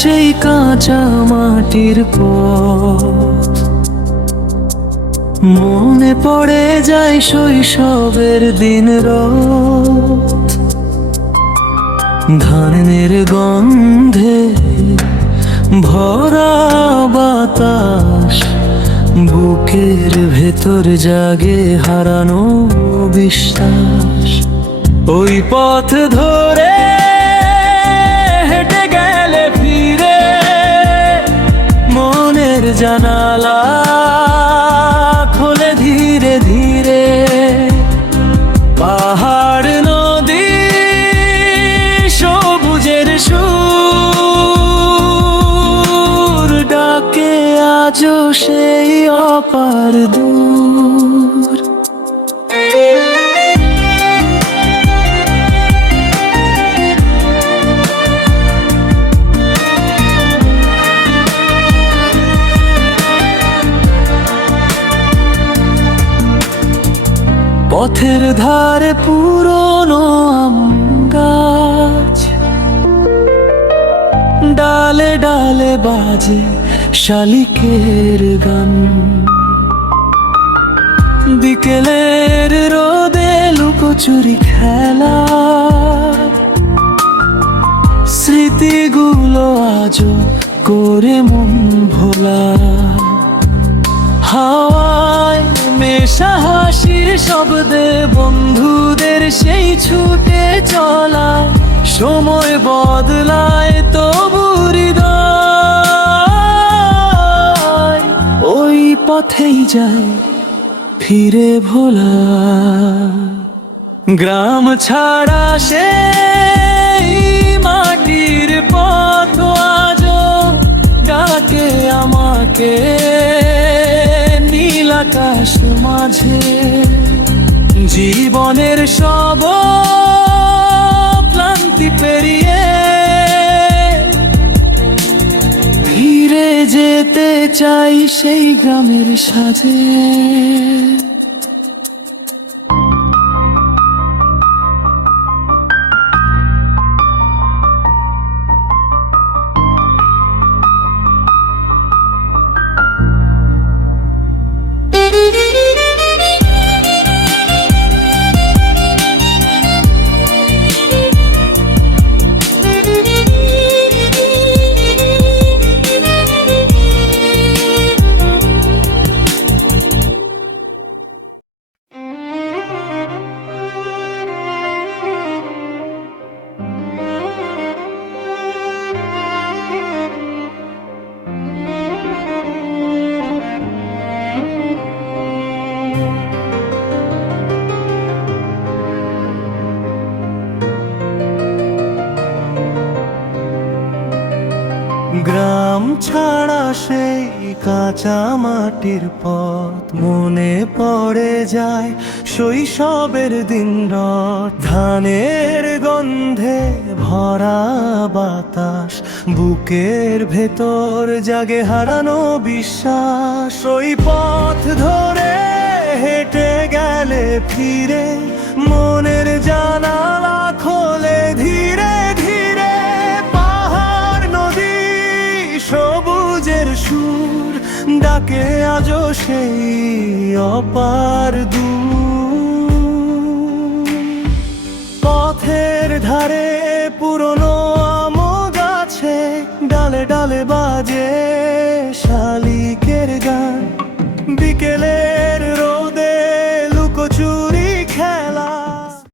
সেই কাঁচা মাটির পথ, মনে পড়ে যায় শৈশবের দিন রাত। ধানের গন্ধে ভরা বাতাস, বুকের ভেতর জাগে হারানো বিশ্বাস। ওই পথ ধরে হেঁটে গেলে ফিরে মনের জানালা খোলে ধীরে ধীরে। পাহাড় নদী সবুজের সুর ডাকে আজও সেই অপার দূর। পথের ধারে পুরনো আম গাছ, ডালে ডালে বাজে শালিকের গান। বিকেলের রোদে লুকোচুরি খেলা, স্মৃতিগুলো আজও করে মন ভোলা। হাওয়ায় মেশা হাসির শব্দে বন্ধুদের সেই ছুটে চলা। সময় বদলায় তবু হৃদয় ওই পথেই যায় ফিরে ভোলা। গ্রাম ছাড়া সেই মাটির পথ আজও ডাকে আমাকে নীল আকাশ মাঝে। জীবনের সব ক্লান্তি পেরিয়ে ফিরে যেতে চাই সেই গ্রামের সাজে। গ্রাম ছাড়া সেই কাঁচা মাটির পথ, মনে পড়ে যায় শৈশবের দিন রাত। ধানের গন্ধে ভরা বাতাস, বুকের ভেতর জাগে হারানো বিশ্বাস। ওই পথ ধরে হেঁটে গেলে ফিরে মনের জানালা খোলে ধীরে ধীরে। পাহাড় নদী সবুজের সুর ডাকে আজও সেই অপার দূর। পথের ধারে পুরনো আম গাছে ডালে ডালে বাজে